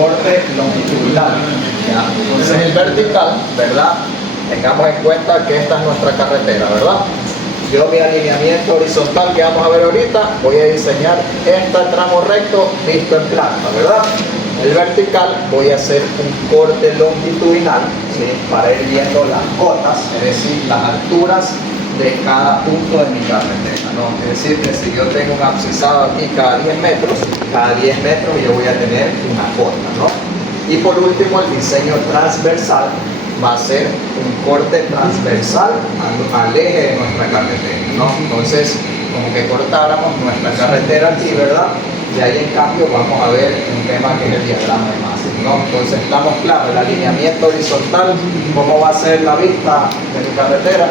corte longitudinal. ¿Ya? Entonces el vertical, ¿verdad? Tengamos en cuenta que esta es nuestra carretera, ¿verdad? Yo mi alineamiento horizontal que vamos a ver ahorita, voy a diseñar este tramo recto visto en planta, ¿verdad? El vertical voy a hacer un corte longitudinal, ¿sí? Para ir viendo las cotas, es decir, las alturas de cada punto de mi carretera, ¿no? Es decir, que si yo tengo un abscisado aquí cada 10 metros yo voy a tener una cota, ¿no? Y por último, el diseño transversal va a ser un corte transversal al eje de nuestra carretera, ¿no? Entonces, como que cortáramos nuestra carretera aquí, ¿verdad? Y ahí en cambio vamos a ver un tema que es el diagrama de Mason, ¿no? Entonces estamos claros, el alineamiento horizontal, ¿cómo va a ser la vista de mi carretera?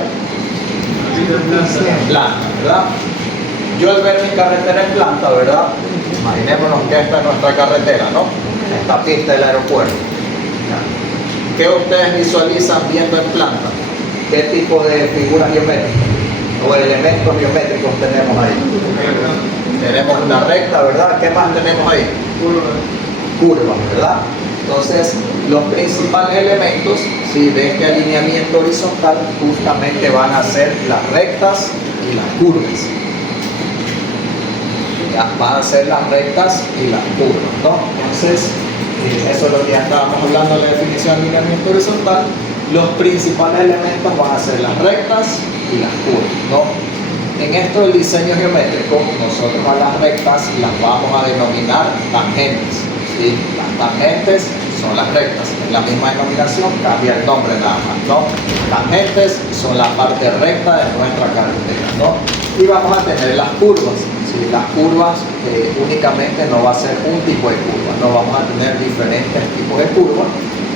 En planta, ¿verdad? Yo al ver mi carretera en planta, ¿verdad? Imaginémonos que esta es nuestra carretera, ¿no? Esta pista del aeropuerto. ¿Qué ustedes visualizan viendo en planta? ¿Qué tipo de figuras geométricas o elementos geométricos tenemos ahí? Tenemos una recta, ¿verdad? ¿Qué más tenemos ahí? Curvas, ¿verdad? Entonces, los principales elementos, ¿sí? De este alineamiento horizontal justamente van a ser las rectas y las curvas. Ya van a ser las rectas y las curvas, ¿no? Entonces, eso es lo que ya estábamos hablando en la definición de alineamiento horizontal. Los principales elementos van a ser las rectas y las curvas, ¿no? En esto del diseño geométrico, nosotros a las rectas las vamos a denominar tangentes, ¿sí? Las tangentes son las rectas, es la misma denominación, cambia el nombre nada más, ¿no? Tangentes son la parte recta de nuestra carretera, ¿no? Y vamos a tener las curvas, ¿sí? Las curvas únicamente no va a ser un tipo de curva, no vamos a tener diferentes tipos de curvas.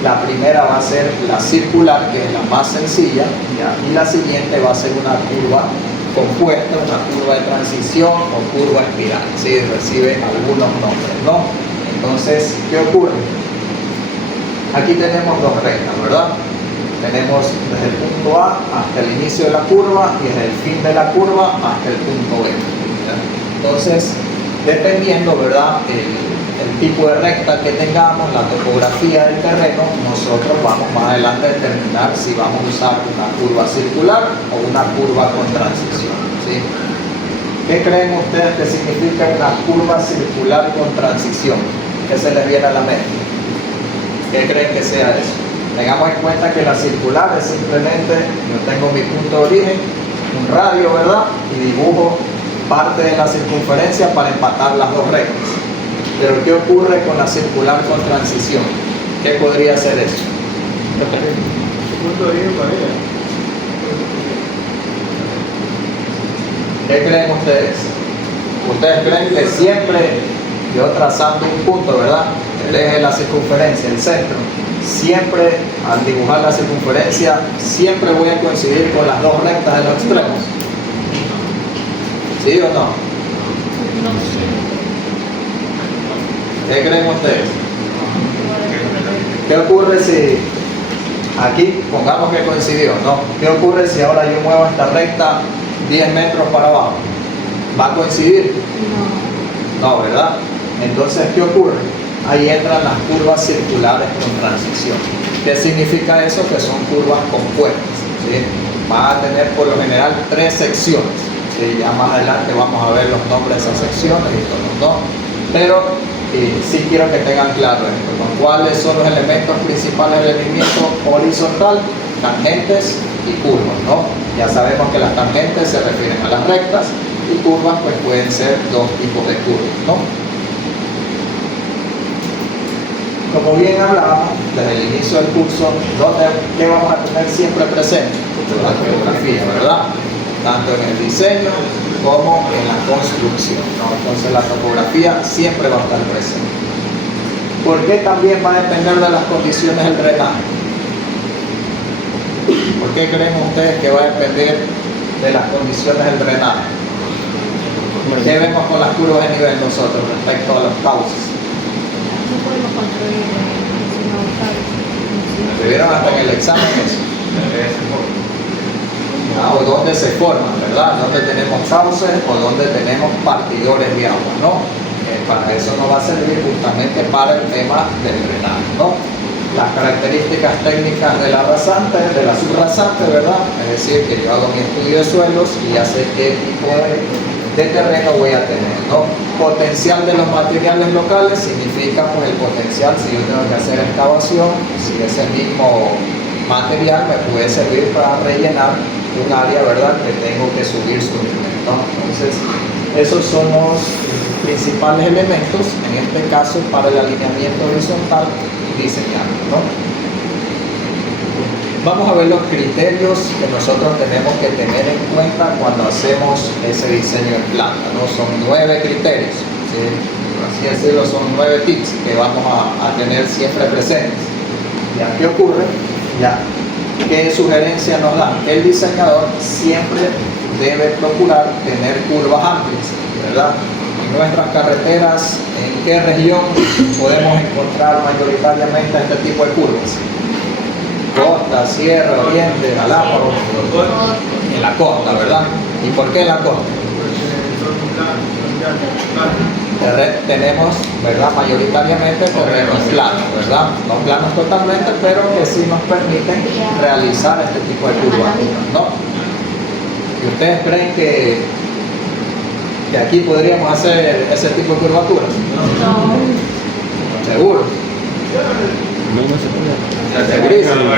La primera va a ser la circular, que es la más sencilla, ¿ya? Y la siguiente va a ser una curva compuesta, una curva de transición o curva espiral, ¿sí? Recibe algunos nombres, ¿no? Entonces, ¿qué ocurre? Aquí tenemos dos rectas, ¿verdad? Tenemos desde el punto A hasta el inicio de la curva y desde el fin de la curva hasta el punto B, ¿ya? Entonces, dependiendo, ¿verdad? El tipo de recta que tengamos, la topografía del terreno, nosotros vamos más adelante a determinar si vamos a usar una curva circular o una curva con transición, ¿sí? ¿Qué creen ustedes que significa una curva circular con transición? ¿Qué se les viene a la mente? ¿Qué creen que sea eso? Tengamos en cuenta que la circular es simplemente, yo tengo mi punto de origen, un radio, ¿verdad? Y dibujo parte de la circunferencia para empatar las dos rectas. Pero ¿qué ocurre con la circular con transición? ¿Qué podría ser eso? ¿Qué creen ustedes? ¿Ustedes creen que siempre yo trazando un punto, ¿verdad? El eje de la circunferencia, el centro, siempre al dibujar la circunferencia, siempre voy a coincidir con las dos rectas de los extremos? ¿Sí o no? No sé. ¿Qué creen ustedes? ¿Qué ocurre si aquí, pongamos que coincidió, ¿no? ¿Qué ocurre si ahora yo muevo esta recta 10 metros para abajo? ¿Va a coincidir? No, ¿verdad? Entonces, ¿qué ocurre? Ahí entran las curvas circulares con transición. ¿Qué significa eso? Que son curvas compuestas, ¿sí? Van a tener por lo general 3 secciones, ¿sí? Ya más adelante vamos a ver los nombres de esas secciones y todo, ¿no? Pero sí quiero que tengan claro esto, ¿no? ¿Cuáles son los elementos principales del movimiento horizontal? Tangentes y curvas, ¿no? Ya sabemos que las tangentes se refieren a las rectas y curvas pues pueden ser dos tipos de curvas, ¿no? Como bien hablábamos desde el inicio del curso, ¿qué vamos a tener siempre presente? La geografía, ¿verdad? Tanto en el diseño como en la construcción, ¿no? Entonces la topografía siempre va a estar presente. ¿Por qué también va a depender de las condiciones del drenaje? ¿Por qué creen ustedes que va a depender de las condiciones del drenaje? ¿Qué vemos con las curvas de nivel nosotros respecto a los cauces? No podemos construir ¿Me vieron hasta en el examen eso? O dónde se forman, ¿verdad? Dónde tenemos cauces o dónde tenemos partidores de agua, ¿no? para eso nos va a servir justamente para el tema del drenaje, ¿no? Las características técnicas de la rasante, de la subrasante, ¿verdad? Es decir, que yo hago mi estudio de suelos y ya sé qué tipo de terreno voy a tener, ¿no? Potencial de los materiales locales significa pues el potencial si yo tengo que hacer excavación, si ese mismo material me puede servir para rellenar un área, ¿verdad? Que tengo que subir su nivel, ¿no? Entonces, esos son los principales elementos, en este caso para el alineamiento horizontal diseñado, ¿no? Vamos a ver los criterios que nosotros tenemos que tener en cuenta cuando hacemos ese diseño en planta, ¿no? Son 9 criterios, ¿sí? Por así decirlo, son 9 tips que vamos a tener siempre presentes. ¿Ya qué ocurre? ¿Ya qué sugerencia nos dan? El diseñador siempre debe procurar tener curvas amplias, ¿verdad? En nuestras carreteras, ¿en qué región podemos encontrar mayoritariamente este tipo de curvas? Costa, sierra, oriente, Galápagos, en la costa, ¿verdad? ¿Y por qué en la costa? Tenemos, ¿verdad? Mayoritariamente terrenos planos, ¿verdad? No planos totalmente, pero que sí nos permiten realizar este tipo de curvaturas, ¿no? ¿Y ustedes creen que aquí podríamos hacer ese tipo de curvaturas? No. ¿Seguro? No se puede. Segurísimo.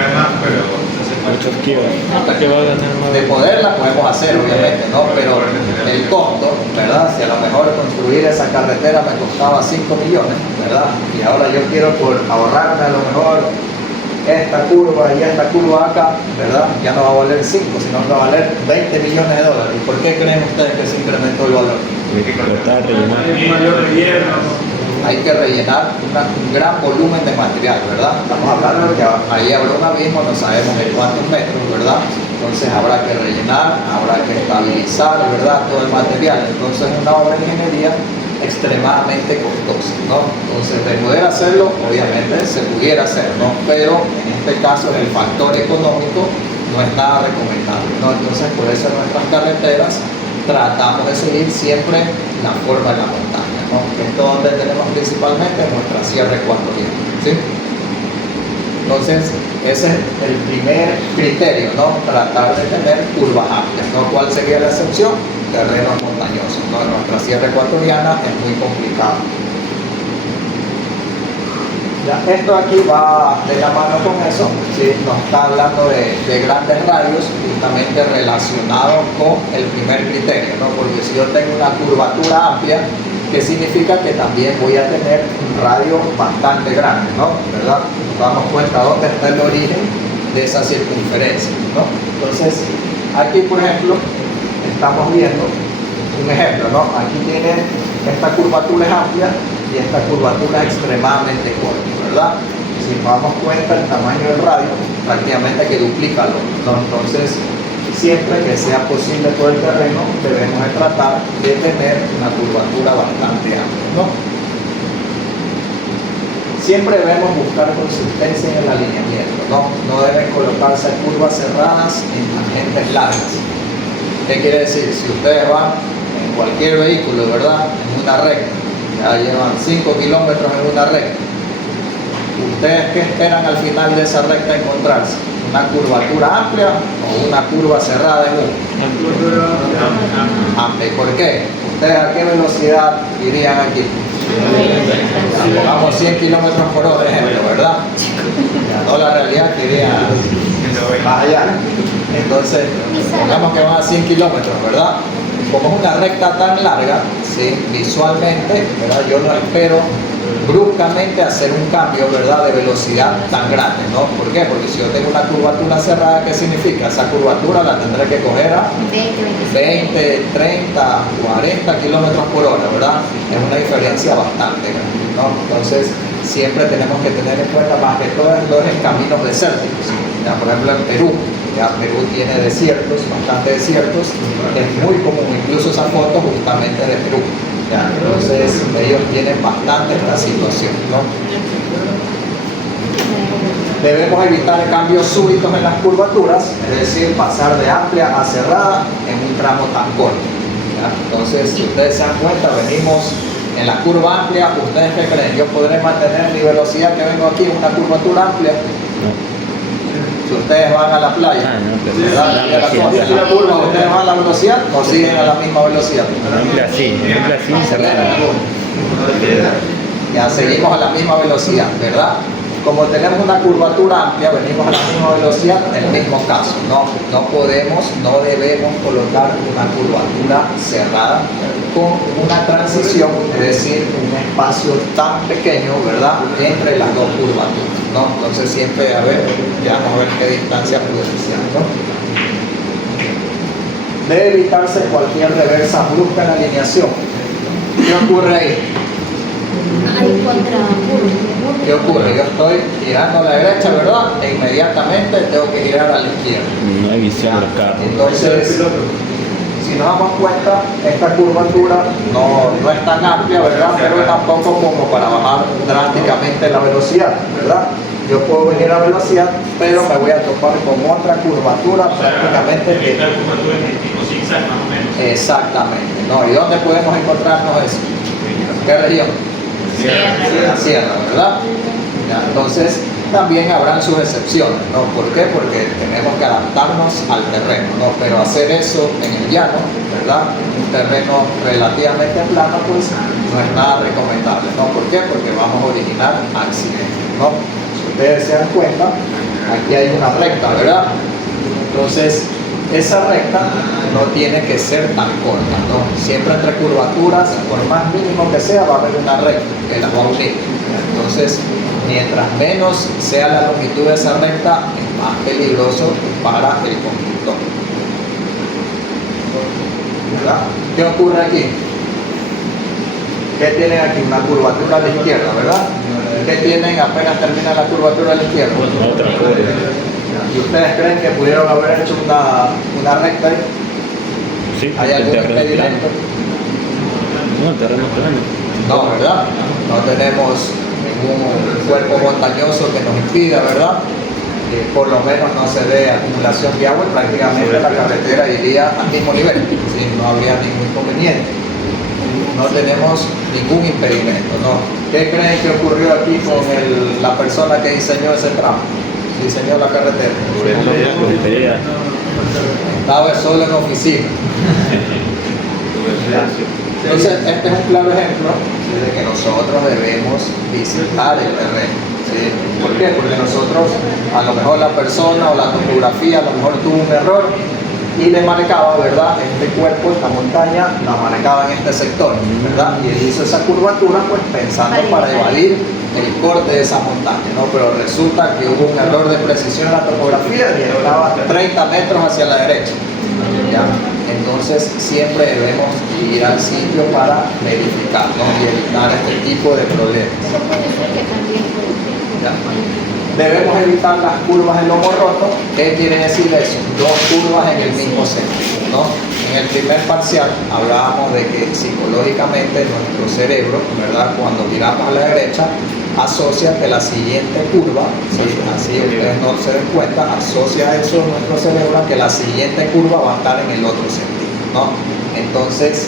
Mucho esquiva. Hasta que va a ganar más. De poderla podemos hacer, obviamente, ¿no? Pero el costo, ¿verdad? Si a lo mejor construir esa carretera me costaba 5 millones, ¿verdad? Y ahora yo quiero por ahorrarme a lo mejor esta curva y esta curva acá, ¿verdad? Ya no va a valer 5, sino que va a valer 20 millones de dólares. ¿Y por qué creen ustedes que se incrementó el valor? Hay que rellenar un gran volumen de material, ¿verdad? Estamos hablando de que ahí habrá un abismo, no sabemos de cuántos metros, ¿verdad? Entonces habrá que rellenar, habrá que estabilizar, ¿verdad? Todo el material. Entonces es una obra de ingeniería extremadamente costosa, ¿no? Entonces de poder hacerlo, obviamente se pudiera hacer, ¿no? Pero en este caso el factor económico no es nada recomendable, ¿no? Entonces por eso en nuestras carreteras tratamos de seguir siempre la forma de la montaña, ¿no? Esto es donde tenemos principalmente nuestra sierra ecuatoriana, ¿sí? Entonces, ese es el primer criterio, ¿no? Tratar de tener curvas amplias, ¿no? ¿Cuál sería la excepción? Terrenos montañosos, ¿no? En nuestra sierra ecuatoriana es muy complicado. Ya, esto aquí va de la mano con eso, ¿sí? Nos está hablando de grandes radios justamente relacionados con el primer criterio, ¿no? Porque si yo tengo una curvatura amplia, ¿qué significa? Que también voy a tener un radio bastante grande, ¿no? ¿Verdad? Nos damos cuenta dónde está el origen de esa circunferencia, ¿no? Entonces, aquí por ejemplo, estamos viendo un ejemplo, ¿no? Aquí tiene esta curvatura es amplia y esta curvatura es extremadamente corta, ¿verdad? Si nos damos cuenta, el tamaño del radio prácticamente que duplica lo, ¿no? Entonces, siempre que sea posible todo el terreno, debemos de tratar de tener una curvatura bastante amplia, ¿no? Siempre debemos buscar consistencia en el alineamiento, ¿no? No deben colocarse curvas cerradas en tangentes largas. ¿Qué quiere decir? Si ustedes van en cualquier vehículo, ¿verdad? En una recta, ya llevan 5 kilómetros en una recta, ¿ustedes qué esperan al final de esa recta encontrarse? ¿Una curvatura amplia o una curva cerrada en amplia? ¿Por qué? ¿Ustedes a qué velocidad irían aquí? Pongamos 100 kilómetros por hora, ejemplo, ¿verdad? Ya no la realidad que iría más allá. Entonces, pongamos que van a 100 kilómetros, ¿verdad? Como es una recta tan larga, ¿sí? Visualmente, ¿verdad? Yo no espero bruscamente hacer un cambio, ¿verdad? De velocidad tan grande, ¿no? ¿Por qué? Porque si yo tengo una curvatura cerrada, ¿qué significa? Esa curvatura la tendré que coger a 20, 30, 40 kilómetros por hora, ¿verdad? Es una diferencia bastante grande, ¿no? Entonces, siempre tenemos que tener en cuenta más que todo en caminos desérticos. Ya, por ejemplo, en Perú, ya Perú tiene desiertos, bastante desiertos, es muy común, incluso esa foto justamente de Perú. Ya, entonces ellos tienen bastante esta situación, ¿no? Debemos evitar cambios súbitos en las curvaturas, es decir, pasar de amplia a cerrada en un tramo tan corto. ¿Ya? Entonces, si ustedes se dan cuenta, venimos En la curva amplia, ¿ustedes qué creen? ¿Yo podré mantener mi velocidad que vengo aquí en una curvatura amplia? Si ustedes van a la playa, ¿verdad? Y a la costa, en la curva, ¿ustedes van a la velocidad o siguen a la misma velocidad? Amplia así, cerrada. Ya seguimos a la misma velocidad, ¿verdad? Como tenemos una curvatura amplia, venimos a la misma velocidad, en el mismo caso, no podemos, no debemos colocar una curvatura cerrada con una transición, es decir, un espacio tan pequeño, ¿verdad?, entre las dos curvaturas, ¿no? Entonces siempre, ya vamos a ver qué distancia prudencial, ¿no? Debe evitarse cualquier reversa brusca en la alineación. ¿Qué ocurre ahí? Hay contracurva. ¿Qué ocurre? Yo estoy girando a la derecha, ¿verdad? E inmediatamente tengo que girar a la izquierda. No hay visión de los carros. Entonces, si nos damos cuenta, esta curvatura no es tan amplia, ¿verdad? Pero tampoco como para bajar drásticamente la velocidad, ¿verdad? Yo puedo venir a velocidad, pero me voy a topar con otra curvatura prácticamente que... Exactamente, ¿no? ¿Y dónde podemos encontrarnos eso? ¿Qué región? La sierra, ¿verdad? Ya, entonces también habrán sus excepciones, ¿no? ¿Por qué? Porque tenemos que adaptarnos al terreno, ¿no? Pero hacer eso en el llano, ¿verdad? Un terreno relativamente plano, pues no es nada recomendable, ¿no? ¿Por qué? Porque vamos a originar accidentes, ¿no? Si ustedes se dan cuenta, aquí hay una recta, ¿verdad? Entonces, esa recta no tiene que ser tan corta, ¿no? Siempre entre curvaturas, por más mínimo que sea, va a haber una recta que las va a unir. Entonces, mientras menos sea la longitud de esa recta, es más peligroso para el conductor. ¿Verdad? ¿Qué ocurre aquí? ¿Qué tienen aquí? Una curvatura a la izquierda, ¿verdad? ¿Qué tienen apenas termina la curvatura a la izquierda? Otra curva. ¿Y ustedes creen que pudieron haber hecho una recta ahí? Sí, ¿Hay el algún terreno plano. impedimento? No, el terreno plano. No, ¿verdad? No tenemos ningún cuerpo montañoso que nos impida, ¿verdad? Por lo menos no se ve acumulación de agua y prácticamente la carretera iría al mismo nivel, ¿sí? No habría ningún inconveniente. No tenemos ningún impedimento, ¿no? ¿Qué creen que ocurrió aquí con la persona que diseñó ese tramo? Diseñó la carretera. Estaba solo en oficina. Entonces, este es un claro ejemplo de que nosotros debemos visitar el terreno, ¿sí? ¿Por qué? Porque nosotros, a lo mejor la persona o la topografía, a lo mejor tuvo un error y le marcaba, ¿verdad? Este cuerpo, esta montaña, la marcaba en este sector, ¿verdad? Y él hizo esa curvatura, pues pensando para evadir el corte de esa montaña, ¿no? Pero resulta que hubo un error de precisión en la topografía y estaba 30 metros hacia la derecha, ¿ya? Entonces siempre debemos ir al sitio para verificar, ¿no? Y evitar este tipo de problemas. Eso puede ser que también ¿Ya? Debemos evitar las curvas de lomo roto. ¿Qué quiere decir eso? Dos curvas en el mismo sentido, ¿no? En el primer parcial hablábamos de que psicológicamente nuestro cerebro, ¿verdad?, cuando giramos a la derecha, asocia que la siguiente curva, ¿sí? Así ustedes no se den cuenta, asocia eso nuestro cerebro a que la siguiente curva va a estar en el otro sentido, ¿no? Entonces,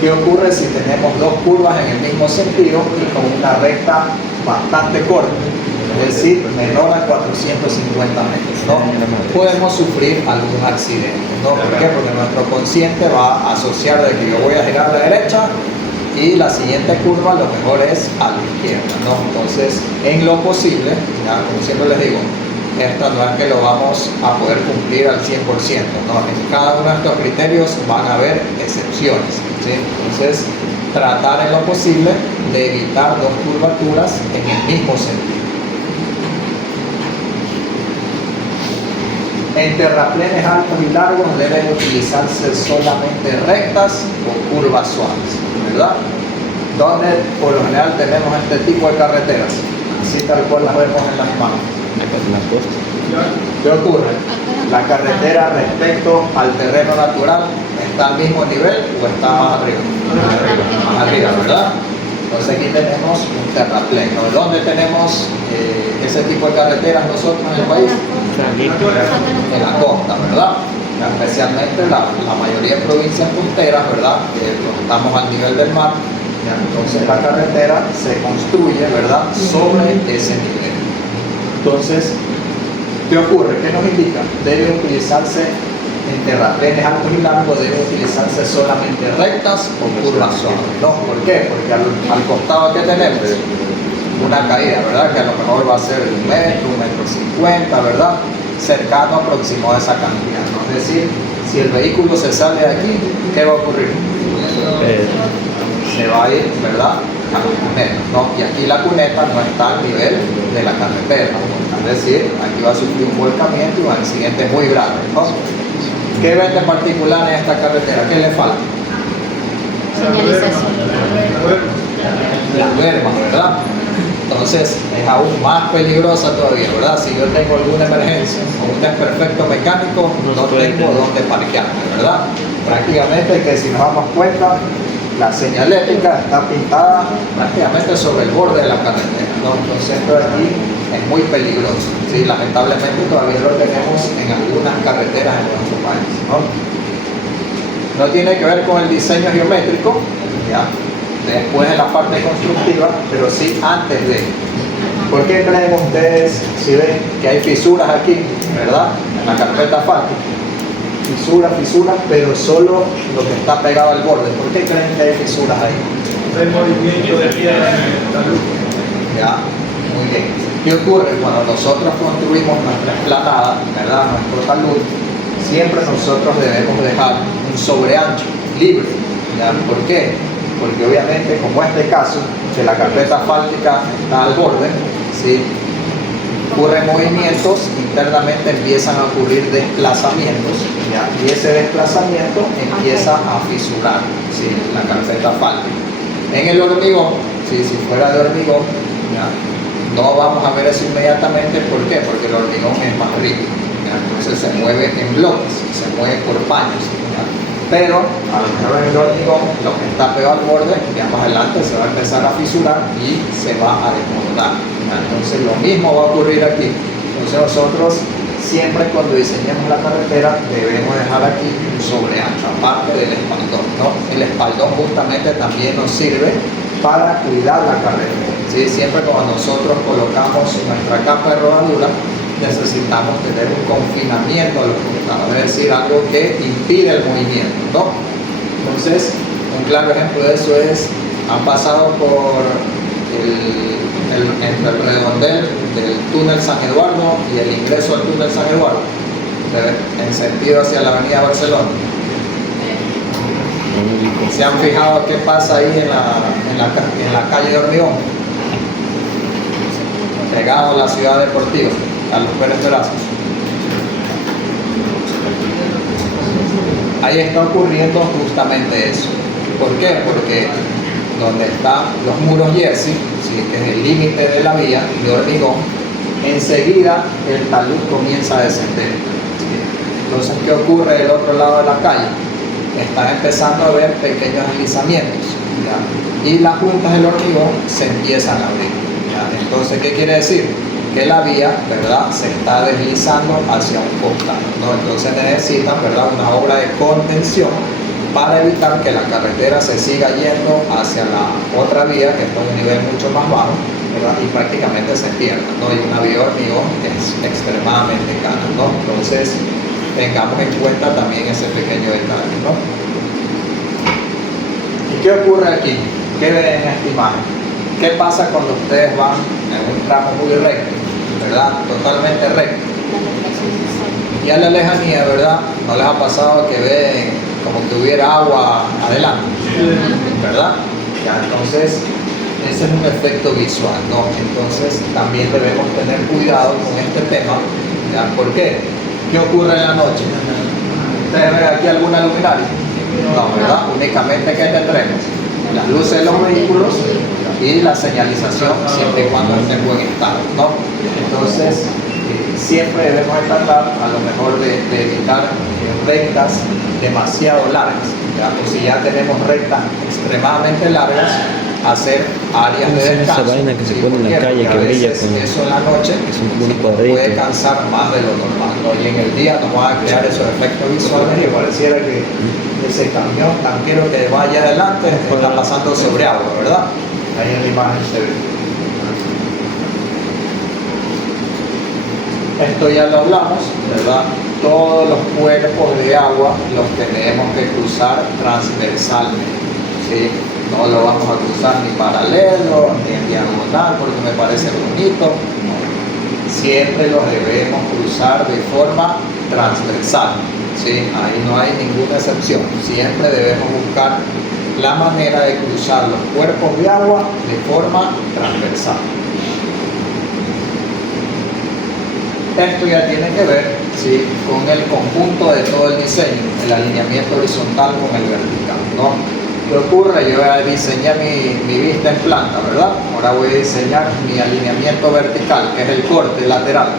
¿qué ocurre si tenemos dos curvas en el mismo sentido y con una recta bastante corta? Es decir, menor a 450 metros, ¿no? Podemos sufrir algún accidente, ¿no? ¿Por qué? Porque nuestro consciente va a asociar de que yo voy a girar a la derecha y la siguiente curva lo mejor es a la izquierda, ¿no? Entonces, en lo posible, ya, como siempre les digo, esto no es que lo vamos a poder cumplir al 100%, ¿no? En cada uno de estos criterios van a haber excepciones, ¿sí? Entonces, tratar en lo posible de evitar dos curvaturas en el mismo sentido. En terraplenes altos y largos deben utilizarse solamente rectas o curvas suaves, ¿verdad? Donde por lo general tenemos este tipo de carreteras, así tal cual las vemos en las imágenes. ¿Qué ocurre? La carretera respecto al terreno natural está al mismo nivel o está más arriba. Más arriba, ¿verdad? Entonces aquí tenemos un terraplén, ¿no? ¿Dónde tenemos ese tipo de carreteras nosotros en el país? En la costa, ¿verdad? Especialmente la mayoría de provincias costeras, ¿verdad? Que estamos al nivel del mar, ¿ya? Entonces la carretera se construye, ¿verdad?, sobre ese nivel. Entonces, ¿qué ocurre? ¿Qué nos indica? Debe utilizarse en terraplenes altos y largos, deben utilizarse solamente rectas o curvas suaves, ¿no? ¿Por qué? Porque al costado que tenemos una caída, ¿verdad?, que a lo mejor va a ser de 1 metro, 1,50 m, ¿verdad?, cercano aproximado a esa cantidad, ¿no? Es decir, si el vehículo se sale de aquí, ¿qué va a ocurrir? Se va a ir, ¿verdad?, a la cuneta, ¿no? Y aquí la cuneta no está al nivel de la carretera, ¿no? Es decir, aquí va a sufrir un volcamiento y un accidente muy grave, ¿no? ¿Qué ven en particular en esta carretera? ¿Qué le falta? Señalización. Las vermas, ¿verdad? Entonces es aún más peligrosa todavía, ¿verdad? Si yo tengo alguna emergencia o un desperfecto mecánico, no tengo dónde parquearme, ¿verdad? Prácticamente que si nos damos cuenta, la señalética está pintada prácticamente sobre el borde de la carretera, ¿no? Entonces esto de aquí es muy peligroso, ¿sí? Lamentablemente todavía lo tenemos en algunas carreteras en nuestro país, ¿no? No tiene que ver con el diseño geométrico, ¿ya?, después en la parte constructiva, pero sí antes de. ¿Por qué creen ustedes, si ven que hay fisuras aquí, ¿verdad?, en la carpeta asfáltica? Fisuras, pero solo lo que está pegado al borde. ¿Por qué creen que hay fisuras ahí? El movimiento de piedra en el talud. Ya, muy bien. ¿Qué ocurre cuando nosotros construimos nuestra esplanada, ¿verdad?, nuestro talud? Siempre nosotros debemos dejar un sobreancho libre, ¿ya? ¿Por qué? Porque obviamente, como este caso, que la carpeta asfáltica está al borde, ¿sí?, ocurren movimientos, internamente empiezan a ocurrir desplazamientos, ¿ya?, y ese desplazamiento empieza a fisurar, ¿sí?, la carpeta asfáltica. En el hormigón, ¿sí?, si fuera de hormigón, ¿ya?, no vamos a ver eso inmediatamente. ¿Por qué? Porque el hormigón es más rígido, ¿ya?, entonces se mueve en bloques, se mueve por paños, ¿ya? Pero a lo mejor en el hormigón, lo que está pegado al borde, ya más adelante se va a empezar a fisurar y se va a desmoldar, ¿ya? Entonces lo mismo va a ocurrir aquí. Entonces nosotros siempre cuando diseñamos la carretera debemos dejar aquí un sobreancho, aparte del espaldón, ¿no? El espaldón justamente también nos sirve para cuidar la carretera, ¿sí? Siempre cuando nosotros colocamos nuestra capa de rodadura, necesitamos tener un confinamiento a los costados, es decir, algo que impide el movimiento, ¿no? Entonces, un claro ejemplo de eso es, han pasado por entre el redondel del túnel San Eduardo y el ingreso al túnel San Eduardo, en sentido hacia la avenida Barcelona. ¿Se han fijado qué pasa ahí en la calle de Hormigón? Pegado a la ciudad deportiva, a los Pérez Perazos. Ahí está ocurriendo justamente eso. ¿Por qué? Porque donde están los muros Jersey, ¿sí?, que es el límite de la vía de hormigón, enseguida el talud comienza a descender, ¿sí? Entonces, ¿qué ocurre del otro lado de la calle? Están empezando a ver pequeños deslizamientos, ¿ya?, y las juntas del hormigón se empiezan a abrir, ¿ya? Entonces, ¿qué quiere decir? Que la vía, ¿verdad?, se está deslizando hacia un costado, ¿no? Entonces necesitan, ¿verdad?, una obra de contención para evitar que la carretera se siga yendo hacia la otra vía que está a un nivel mucho más bajo, ¿verdad?, y prácticamente se pierda, ¿no? Y una vía de hormigón es extremadamente cara, ¿no? Entonces tengamos en cuenta también ese pequeño detalle, ¿no? ¿Y qué ocurre aquí? ¿Qué ven en esta imagen? ¿Qué pasa cuando ustedes van en un tramo muy recto, ¿verdad?, totalmente recto? Y a la lejanía, ¿verdad?, ¿no les ha pasado que ven como que hubiera agua adelante, ¿verdad? Ya, entonces ese es un efecto visual, ¿no? Entonces también debemos tener cuidado con este tema, ¿ya? ¿Por qué? ¿Qué ocurre en la noche? ¿Ustedes ven aquí alguna luminaria? No, ¿verdad? Únicamente que tendremos las luces de los vehículos y la señalización, siempre y cuando esté en buen estado, ¿no? Entonces siempre debemos tratar a lo mejor de evitar rectas demasiado largas, ¿ya? O si ya tenemos rectas extremadamente largas, hacer áreas de descanso. Esa vaina que se ¿sí? pone en la Porque calle a que brilla veces con eso en la noche son como unos sí, cuadritos. puede cansar más de lo normal, ¿no? Y en el día nos van a crear esos efectos visuales y pareciera que ese camión tanquero que vaya adelante está pasando sobre agua, ¿verdad? Ahí en la imagen se ve. Esto ya lo hablamos, ¿verdad? Todos los cuerpos de agua los tenemos que cruzar transversalmente, ¿sí? No lo vamos a cruzar ni paralelo, ni en diagonal, porque me parece bonito. No. Siempre los debemos cruzar de forma transversal, ¿sí? Ahí no hay ninguna excepción. Siempre debemos buscar la manera de cruzar los cuerpos de agua de forma transversal. Esto ya tiene que ver, ¿sí?, con el conjunto de todo el diseño, el alineamiento horizontal con el vertical, ¿no? ¿Qué ocurre? Yo ya diseñé mi vista en planta, ¿verdad? Ahora voy a diseñar mi alineamiento vertical, que es el corte lateral.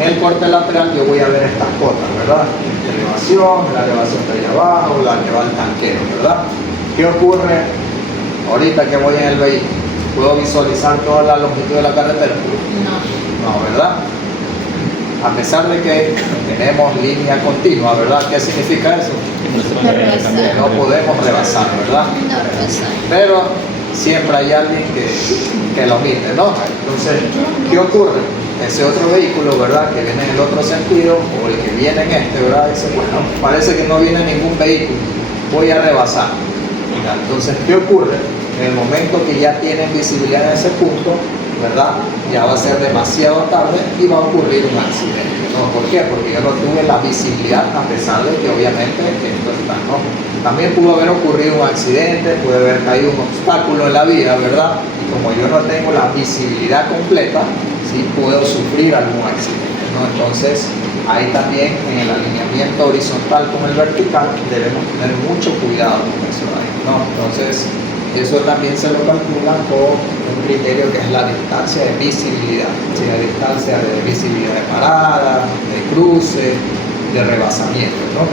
En el corte lateral yo voy a ver estas cotas, ¿verdad? La elevación de allá abajo, la que va al tanquero, ¿verdad? ¿Qué ocurre ahorita que voy en el vehículo? ¿Puedo visualizar toda la longitud de la carretera? No. No, ¿verdad? A pesar de que tenemos línea continua, ¿verdad? ¿Qué significa eso? Que no podemos rebasar, ¿verdad? No rebasar. Pero siempre hay alguien que lo omite, ¿no? Entonces, ¿qué ocurre? Ese otro vehículo, ¿verdad?, que viene en el otro sentido, o el que viene en este, ¿verdad?, dice, bueno, parece que no viene ningún vehículo, voy a rebasar. ¿Ya? Entonces, ¿qué ocurre? En el momento que ya tienen visibilidad en ese punto, ¿verdad?, ya va a ser demasiado tarde y va a ocurrir un accidente, ¿no? ¿Por qué? Porque yo no tuve la visibilidad, a pesar de que obviamente esto está, ¿no? También pudo haber ocurrido un accidente, puede haber caído un obstáculo en la vía, ¿verdad? Y como yo no tengo la visibilidad completa, sí puedo sufrir algún accidente, ¿no? Entonces, ahí también en el alineamiento horizontal con el vertical debemos tener mucho cuidado con eso, ¿no? Entonces, eso también se lo calcula con un criterio que es la distancia de visibilidad, ¿sí? La distancia de visibilidad de parada, de cruce, de rebasamiento, ¿no?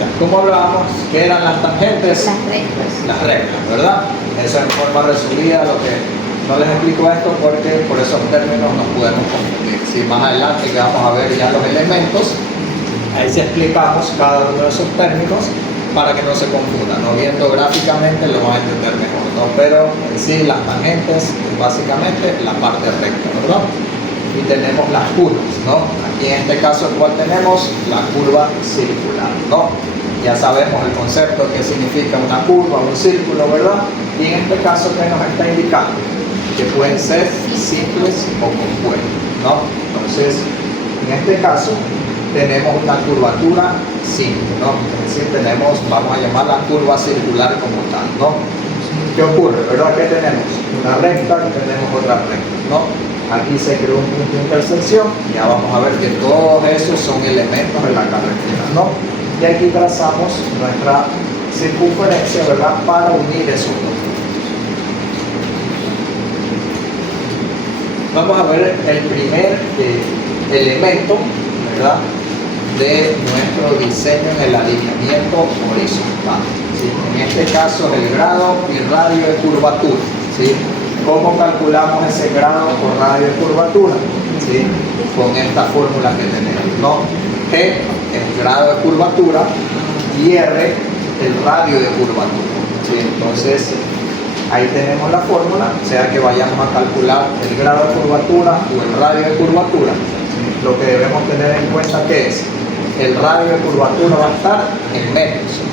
Ya, ¿cómo hablábamos? ¿Qué eran las tangentes? Las rectas. Las reglas, ¿verdad? Eso en forma resumida, lo que no les explico esto porque por esos términos nos podemos confundir. Si más adelante que vamos a ver ya los elementos, ahí sí explicamos cada uno de esos términos para que no se confundan, ¿no? Viendo gráficamente lo van a entender mejor, ¿no? Pero en sí las tangentes es básicamente la parte recta, ¿verdad? Y tenemos las curvas, ¿no? Aquí en este caso, ¿cuál tenemos? La curva circular, ¿no? Ya sabemos el concepto que significa una curva, un círculo, ¿verdad? Y en este caso, ¿qué nos está indicando? Que pueden ser simples o compuestos, ¿no? Entonces, en este caso, tenemos una curvatura simple, ¿no? Es decir, tenemos, vamos a llamarla curva circular como tal, ¿no? ¿Qué ocurre? ¿Verdad? ¿Qué tenemos? Una recta y tenemos otra recta, ¿no? Aquí se creó un punto de intersección, ya vamos a ver que todos esos son elementos de la carretera, ¿no? Y aquí trazamos nuestra circunferencia, ¿verdad?, para unir esos dos. Vamos a ver el primer elemento, ¿verdad?, de nuestro diseño en el alineamiento horizontal, ¿sí? En este caso el grado y radio de curvatura, ¿sí? ¿Cómo calculamos ese grado por radio de curvatura? ¿Sí? Con esta fórmula que tenemos, ¿no? G, el grado de curvatura, y R, el radio de curvatura, ¿sí? Entonces, ahí tenemos la fórmula, sea que vayamos a calcular el grado de curvatura o el radio de curvatura, ¿sí? Lo que debemos tener en cuenta que es el radio de curvatura va a estar en metros.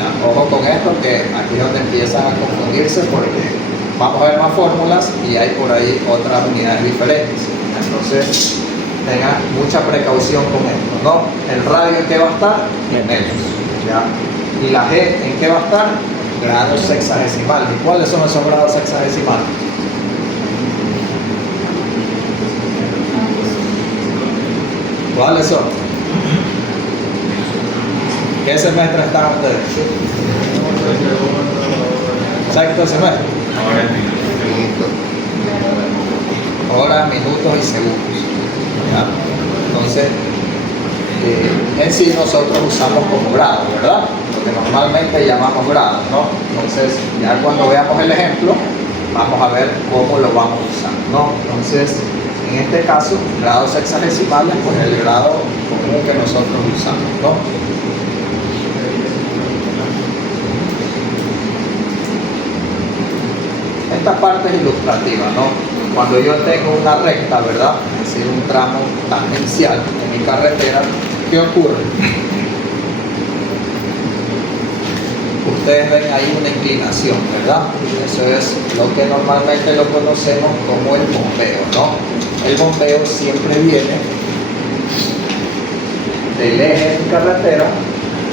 ¿Ya? Ojo con esto, que aquí es donde empiezan a confundirse porque vamos a ver más fórmulas y hay por ahí otras unidades diferentes. Entonces, tengan mucha precaución con esto, ¿no? El radio en qué va a estar en metros, ¿ya? Y la G en qué va a estar, grados sexagesimales. ¿Y cuáles son esos grados sexagesimales? ¿Cuáles son? ¿Qué semestre están ustedes? Sexto semestre. Horas, minutos y segundos, ¿ya? Entonces, en sí nosotros usamos como grados, ¿verdad? Lo que normalmente llamamos grados, ¿no? Entonces, ya cuando veamos el ejemplo, vamos a ver cómo lo vamos a usar, ¿no? Entonces, en En este caso, grados hexagesimales, pues el grado común que nosotros usamos, ¿no? Esta parte es ilustrativa, ¿no? Cuando yo tengo una recta, ¿verdad? Es decir, un tramo tangencial en mi carretera, ¿qué ocurre? Ustedes ven ahí una inclinación, ¿verdad? Eso es lo que normalmente lo conocemos como el bombeo, ¿no? El bombeo siempre viene del eje de mi carretera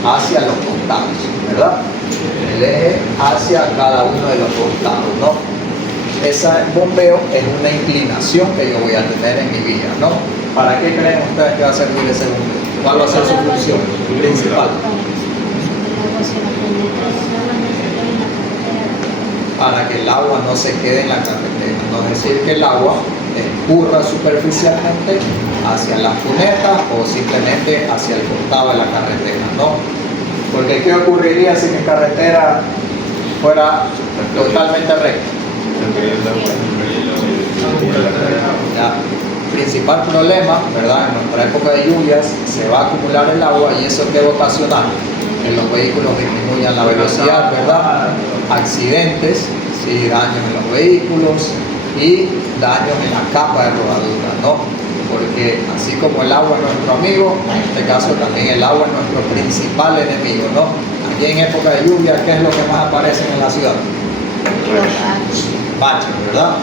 hacia los costados, ¿verdad? El eje hacia cada uno de los costados, ¿no? Ese bombeo es una inclinación que yo voy a tener en mi vía, ¿no? ¿Para qué creen ustedes que va a servir ese bombeo? ¿Cuál va a ser su función principal? Para que el agua no se quede en la carretera, no es decir que el agua escurra superficialmente hacia las cunetas o simplemente hacia el costado de la carretera, ¿no? Porque ¿qué ocurriría si mi carretera fuera totalmente recta? Ya, principal problema, ¿verdad? En nuestra época de lluvias se va a acumular el agua y eso que va a ocasionar que los vehículos disminuyan la velocidad, ¿verdad? Accidentes, ¿sí? Daños en los vehículos y daños en la capa de rodadura, ¿no? Porque así como el agua es nuestro amigo, en este caso también el agua es nuestro principal enemigo, ¿no? Aquí en época de lluvia, ¿qué es lo que más aparece en la ciudad? Baches, ¿verdad?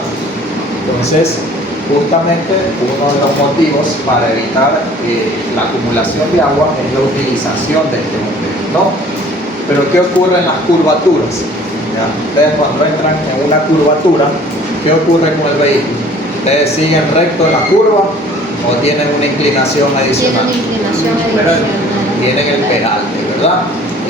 Entonces, justamente uno de los motivos para evitar la acumulación de agua es la utilización de este bombeo, ¿no? Pero ¿qué ocurre en las curvaturas? ¿Ya? Ustedes cuando entran en una curvatura, ¿qué ocurre con el vehículo? ¿Ustedes siguen recto en la curva o tienen una inclinación adicional? Tienen inclinación adicional. Tienen el peralte, ¿verdad?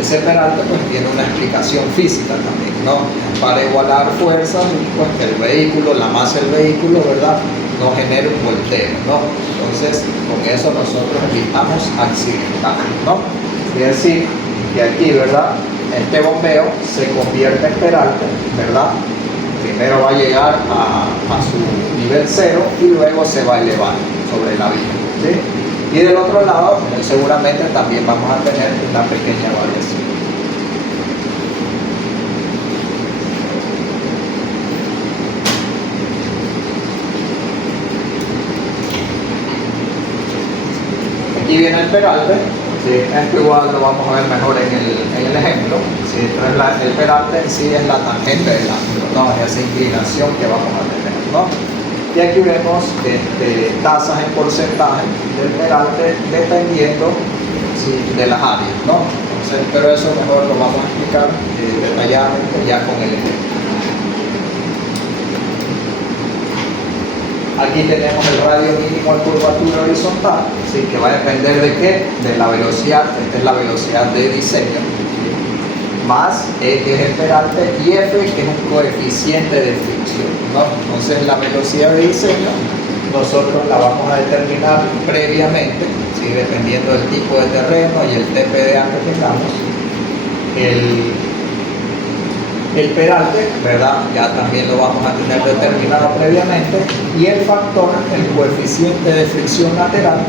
Ese peralte pues tiene una explicación física también, ¿no? Para igualar fuerzas, pues que el vehículo, la masa del vehículo, ¿verdad? No genere un volteo, ¿no? Entonces, con eso nosotros evitamos accidentes, ¿no? Es decir, que aquí, ¿verdad? Este bombeo se convierte en peralte, ¿verdad? Primero va a llegar a su nivel cero y luego se va a elevar sobre la vía, ¿sí? Y del otro lado, seguramente también vamos a tener una pequeña variación. Aquí viene el peralte, ¿sí? Esto igual lo vamos a ver mejor en el ejemplo, ¿sí? Entonces el peralte en sí es la tangente del ángulo, ¿no? Es esa inclinación que vamos a tener, ¿no? Y aquí vemos tasas en porcentaje del peralte dependiendo, ¿sí? De las áreas, ¿no? Entonces, pero eso mejor lo vamos a explicar detalladamente ya con el ejemplo. Aquí tenemos el radio mínimo de curvatura horizontal, ¿sí? Que va a depender de qué? De la velocidad. Esta es la velocidad de diseño, ¿sí? Más E, que es el peralte, y F, que es un coeficiente de fricción, ¿no? Entonces la velocidad de diseño nosotros la vamos a determinar previamente, ¿sí? Dependiendo del tipo de terreno y el TPDA que tengamos. El peralte, ¿verdad? Ya también lo vamos a tener determinado previamente. Y el factor, el coeficiente de fricción lateral,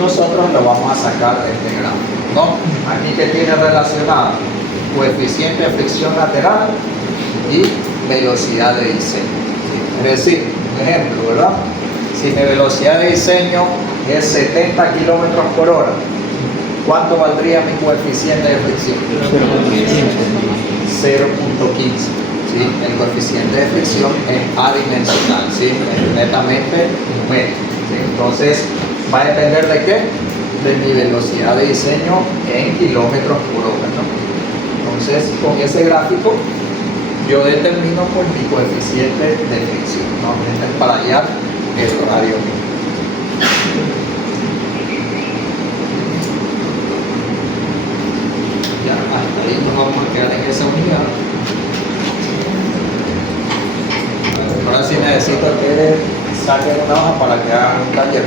nosotros lo vamos a sacar de este gráfico, ¿no? Aquí que tiene relacionado coeficiente de fricción lateral y velocidad de diseño, ¿sí? Es decir, un ejemplo, ¿verdad? Si mi velocidad de diseño es 70 kilómetros por hora, ¿cuánto valdría mi coeficiente de fricción? 0.15. ¿Sí? El coeficiente de fricción es adimensional, ¿sí? Es netamente numérico, ¿sí? Entonces va a depender de qué? De mi velocidad de diseño en kilómetros por hora, ¿no? Entonces con ese gráfico yo determino por mi coeficiente de fricción, ¿no? Este es para hallar el radio mínimo. Ya, hasta ahí nos vamos a quedar en esa unidad. Ahora sí necesito que saquen una hoja para que hagan un taller.